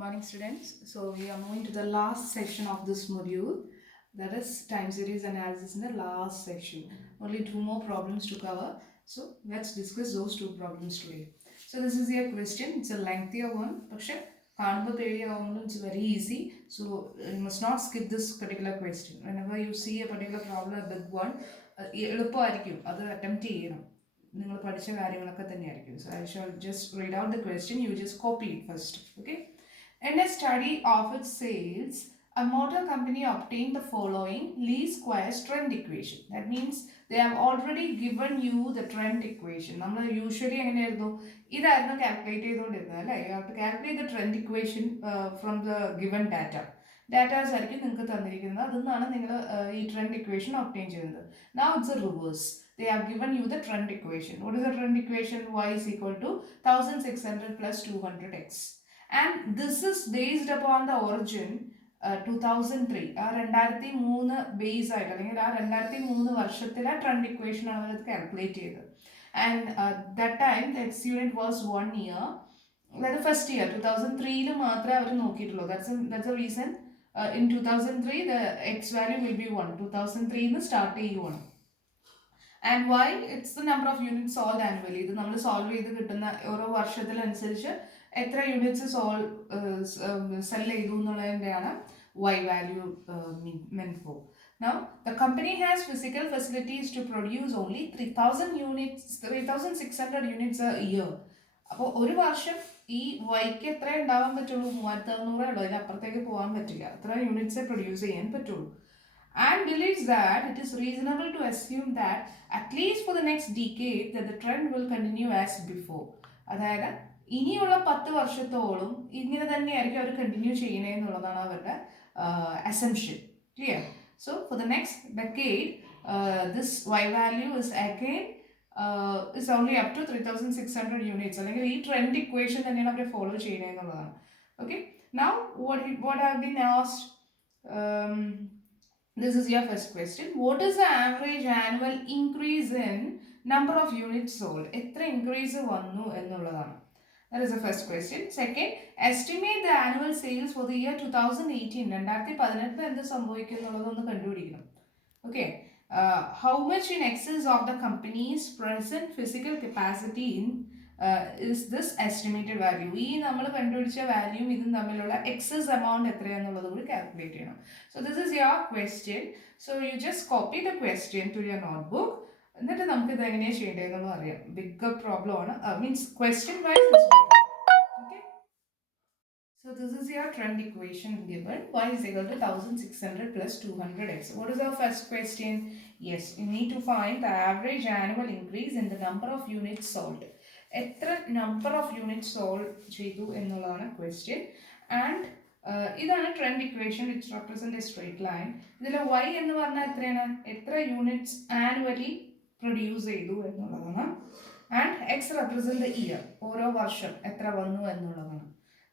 morning, students. So we are moving to the last section of this module, that is time series analysis in the last section. Only two more problems to cover. So let's discuss those two problems today. So this is your question. It's a lengthier one, but it's very easy. So you must not skip this particular question. Whenever you see a particular problem, a big one, എളുപ്പമായിരിക്കും അത് attempt ചെയ്യണം. നിങ്ങൾ പഠിച്ച കാര്യങ്ങളൊക്കെ തന്നെയായിരിക്കും. So I shall just read out the question. You just copy it first. Okay. In a study of its sales, a motor company obtained the following least squares trend equation. That means they have already given you the trend equation. നമ്മൾ usually എങ്ങനെയായിരുന്നു ഇതായിരുന്നു calculate ചെയ്തുകൊണ്ടിരുന്നത് അല്ലേ? You have to calculate the trend equation from the given data. Datas ആയിരിക്കും നിങ്ങൾക്ക് തന്നിരിക്കുന്നത്. അതിൽ നിന്നാണ് നിങ്ങൾ ഈ ട്രെൻഡ് ഇക്വേഷൻ ഒബ്റ്റെയിൻ ചെയ്യുന്നത്. Now it's a reverse. They have given you the trend equation. What is the trend equation? Y is equal to 1600 plus 200x. And this is based upon the origin 2003. ആ 2003 base ആയിട്ട് അല്ലെങ്കിൽ ആ 2003 വർഷത്തിലെ trend equation ആണ് അവർ calculate ചെയ്തത്. And that time the X unit was 1 year. അതായത് first year 2003 മാത്രമേ അവർ നോക്കിയിട്ടുള്ളൂ. That's a reason in 2003 the x value will be 1. 2003 ന്ന് സ്റ്റാർട്ട് ചെയ്യുവാണ്. And why it's the number of unit solve annually. ഇത് നമ്മൾ സോൾവ് ചെയ്ത് കിട്ടുന്ന ഓരോ വർഷത്തിനനുസരിച്ച് എത്ര യൂണിറ്റ്സ് സെൽ ചെയ്തു എന്നുള്ളതിൻ്റെയാണ് y value meant for. Now the company has physical facilities to produce only 3600 units a year. അപ്പോൾ ഒരു വർഷം ഈ വൈക്ക് എത്ര ഉണ്ടാവാൻ പറ്റുള്ളൂ? 3600 ഉള്ളൂ. അതിനപ്പുറത്തേക്ക് പോകാൻ പറ്റില്ല. അത്ര യൂണിറ്റ്സേ പ്രൊഡ്യൂസ് ചെയ്യാൻ പറ്റുള്ളൂ. And believes that it is reasonable to assume that at least for the next decade that the trend will continue as before. അതായത് ഇനിയുള്ള 10 വർഷത്തോളം ഇങ്ങനെ തന്നെയായിരിക്കും അവർ കണ്ടിന്യൂ ചെയ്യണേ എന്നുള്ളതാണ് അവരുടെ assumption. Clear? So for the next decade this y value is again is only up to 3600 units. അല്ലെങ്കിൽ ഈ ട്രെൻഡ് ഇക്വേഷൻ തന്നെയാണ് അവർ ഫോളോ ചെയ്യണേ എന്നുള്ളതാണ്. Okay, now what have been asked, this is your first question. What is the average annual increase in number of units sold? എത്ര increase വന്നു എന്നുള്ളതാണ്. That is the first question. Second, estimate the annual sales for the year 2018. 2018 എന്ത് സംഭവിക്കും എന്നുള്ളതൊന്ന് കണ്ടുപിടിക്കണം. Okay. How much in excess of the company's present physical capacity is this estimated value? ഈ നമ്മൾ കണ്ടുപിടിച്ച value ഇതും തമ്മിലുള്ള excess amount എത്രയാണെന്നുള്ളത് കൂടി calculate ചെയ്യണം. So this is your question. So you just copy the question to your notebook. എന്നിട്ട് നമുക്ക് ഇത് എങ്ങനെയാണ് ചെയ്യേണ്ടതെന്ന് അറിയാം. ബിഗ് പ്രോബ്ലം ആണ്. Means question wise. Okay. So this is your trend equation given. Y is equal to 1600 plus 200x. What is our first question? Yes, you need to find the average annual increase in the number of units sold. എത്ര number of units sold ചെയ്തു എന്നുള്ളതാണ് question. And ഇതാണ് trend equation. It's represent A straight line. ഇതിൽ y എന്ന് പറഞ്ഞാൽ എത്രയാണ്? എത്ര units annually produce ചെയ്തു എന്നുള്ളതാണ്. And X represent the year, ഓരോ വർഷം എത്ര വന്നു എന്നുള്ളതാണ്.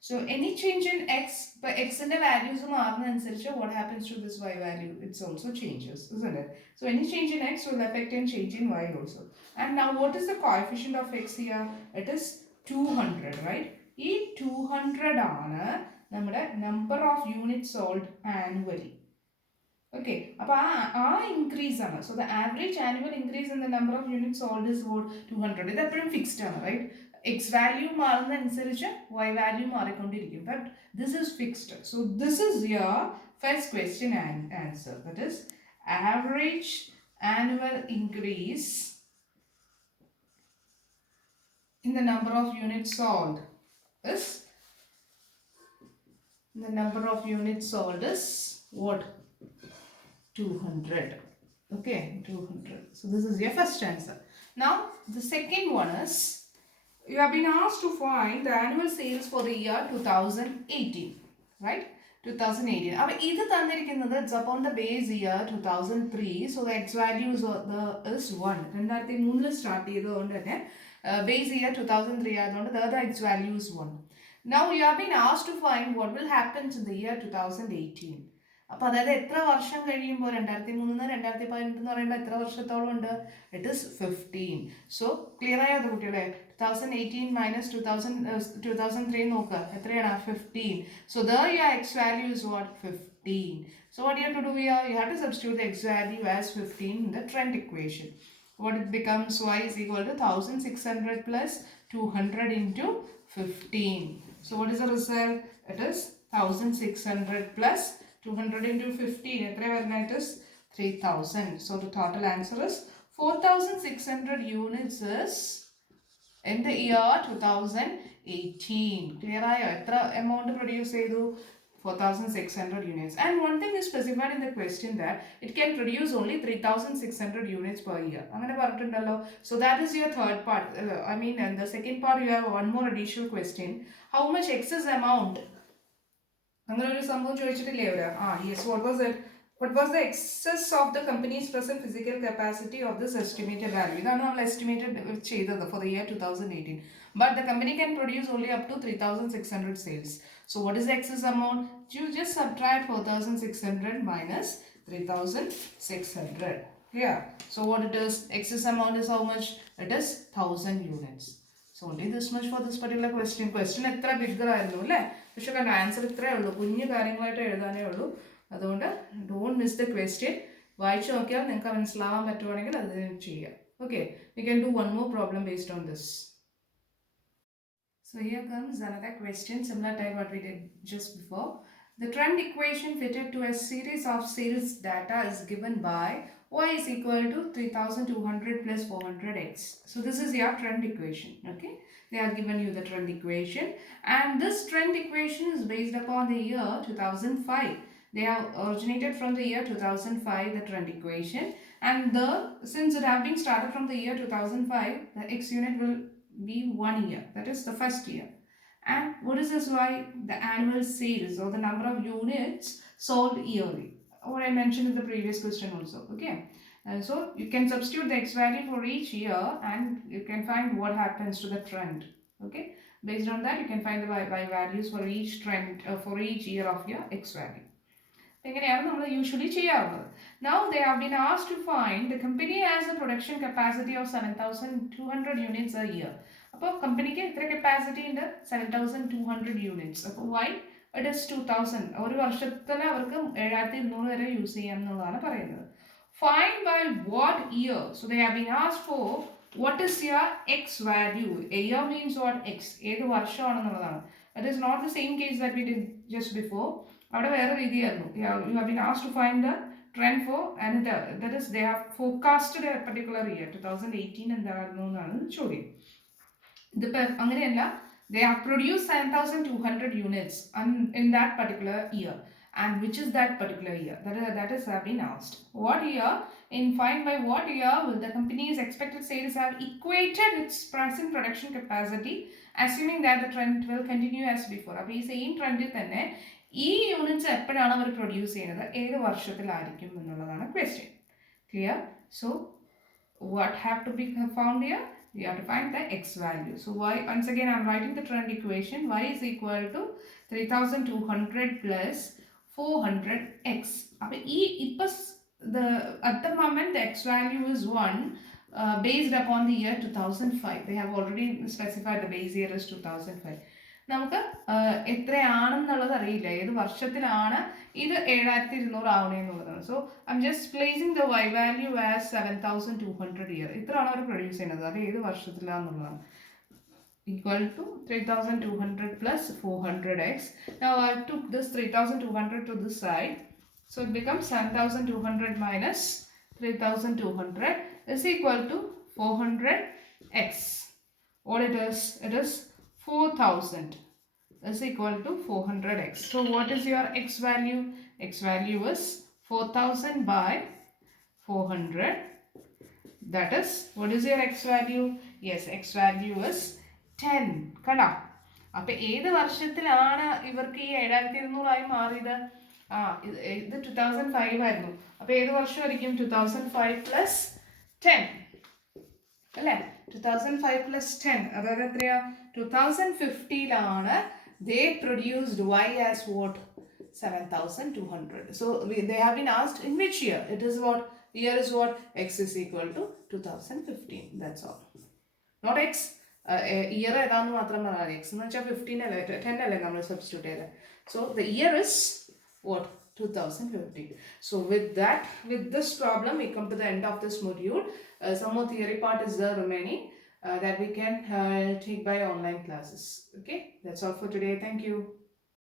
So any change in x, but x in the values what happens to this y value? It also changes, isn't it? So any change in x will affect any change in y also. And now what is the coefficient of x here? It is 200, right? This 200 ആണ് നമ്മുടെ number of units sold annually. Okay, അപ്പോൾ increase ആണ്. So the average annual increase in the number of units sold is what? 200. ഇത് എപ്പോഴും fixed ആണ്, right? x value മാറുന്നതനുസരിച്ച് y value മാറിക്കൊണ്ടിരിക്കും. But this is fixed. So this is your first question and answer. That is average annual increase in the number of units sold is what? 200. Okay, 200. So this is your first answer. Now the second one is, you have been asked to find the annual sales for the year 2018, right? 2018. Now, this is upon the base year 2003. So the x value is 1. We start base year 2003. The x value is 1. Now you have been asked to find what will happen in the year 2018. അപ്പോൾ അതായത് എത്ര വർഷം കഴിയുമ്പോൾ 2003 2018 എന്ന് പറയുമ്പോൾ എത്ര വർഷത്തോളം ഉണ്ട്? It is 15. സോ ക്ലിയർ ആയോ അത് കുട്ടികളെ? 2018 മൈനസ് 2003 നോക്കുക, എത്രയാണ്? 15. So there your X value is what? 15. So what you have to do here? You have to substitute the x value as 15 in the trend equation. What it becomes? Y is equal to 1600 plus 200 into 15. So what is the result? It is 1600 plus 200 into 15. It is 3000. So the total answer is 4600 units is in the year 2018. Clear ayo? Etra amount produce edu? 4600 units. And one thing is specified in the question that it can produce only 3600 units per year. So that is your third part. In the second part you have one more additional question. How much excess amount? Yes, what was it? What was the excess of the company's present physical capacity of this estimated value? That is estimated for the year 2018. But the company can produce only up to 3600 sales. So what is the excess amount? You just subtract 4600 minus 3600. Yeah. So what it is? Excess amount is how much? It is 1000 units. So only this much for this particular question. Question എത്ര bigger ആയിരുന്നു അല്ലേ? പക്ഷെ കണ്ട answer ഇത്രയേ ഉള്ളൂ, കുഞ്ഞു കാര്യങ്ങളായിട്ട് എഴുതാനേ ഉള്ളൂ. അതുകൊണ്ട് ഡോണ്ട് മിസ് ദ ക്വസ്റ്റ്യൻ. വായിച്ചു നോക്കിയാൽ നിങ്ങൾക്ക് മനസ്സിലാവാൻ പറ്റുവാണെങ്കിൽ അത് ചെയ്യാം. Okay, we can do one more problem based on this. So here comes another question similar type what we did just before. The trend equation fitted to a series of sales data is given by y is equal to 3200 plus 400x. So this is your trend equation. Okay, they have given you the trend equation, and this trend equation is based upon the year 2005. They have originated from the year 2005, the trend equation, and since it have been started from the year 2005, the x unit will be 1 year, that is the first year. And what is this y? The annual sales or the number of units sold yearly, what I mentioned in the previous question also. Okay, and so you can substitute the x value for each year and you can find what happens to the trend. Okay, based on that you can find the y values for each trend for each year of your x value. Usually now they have been asked to find the company has a production capacity of 7200 units a year. Appo company ke etra capacity undu? 7200 units. Appo why? It is 2000. Oru varshathile avarku 7200 vare use cheyam ennalladana parayunnathu. Find by what year? So they have been asked for what is your x value. A year means what? X. Edu varsham aanennalladana. That is not the same case that we did just before. You have been asked to find the trend for another, that is they have forecasted a particular year 2018 and they have produced 7200 units in that particular year. And which is that particular year? That is have been asked. What year? In find by what year will the company's expected sales have equated its present production capacity, assuming that the trend will continue as before. Appo ee same trend തന്നെ ഈ units എപ്പോഴാണ് അവർ produce ചെയ്യുന്നത്, ഏത് വർഷത്തിലായിരിക്കും എന്നുള്ളതാണ് question. Clear? So what have to be found here? We have to find the x value. So y, once again I am writing the trend equation. Y is equal to 3200 plus 400x. At the moment the x value is 1 based upon the year 2005. They have already specified the base year is 2005. നമുക്ക് എത്രയാണെന്നുള്ളത് അറിയില്ല, ഏത് വർഷത്തിലാണ് ഇത് 7200 ആവണേന്നുള്ളതാണ്. So I'm just placing the y value as 7200 year. ഇത്രയാണ് അവർ produce ചെയ്യുന്നത്, അത് ഏത് വർഷത്തിലാണെന്നുള്ളതാണ്. Equal to 3200 plus 400x. Now I took this 3200 to this side, so it becomes 7200 minus 3200 is equal to 400x. What it is? It is 4000 is equal to 400x. So what is your x value? X value is 4000 by 400. That is, what is your x value? Yes, x value is 10. കണ്ടോ? അപ്പോൾ ഏത് വർഷത്തിലാണ് ഇവർക്ക് ഈ 7200 ആയി മാറിയത്? ഇത് 2005 ആയിരുന്നു. അപ്പോൾ ഏത് വർഷമായിരിക്കും? 2005 പ്ലസ് 10 അല്ലേ? 2005 പ്ലസ് 10 അതായത് എത്രയാ? 2050ലാണ് they produced y as what? 7,200. So they have been asked in which year. It is what? Year is what? X is equal to 2015. That's all. Not X. Year ഏതാന്ന് മാത്രം പറഞ്ഞാൽ X എന്ന് വെച്ചാൽ 15 അല്ലേ 10 അല്ലേ നമ്മൾ സബ്സ്റ്റിറ്റ്യൂട്ട് ചെയ്തത്. So the year is what? 2015. So with that, with this problem, we come to the end of this module. Some more theory part is there remaining that we can take by online classes. Okay, that's all for today. Thank you.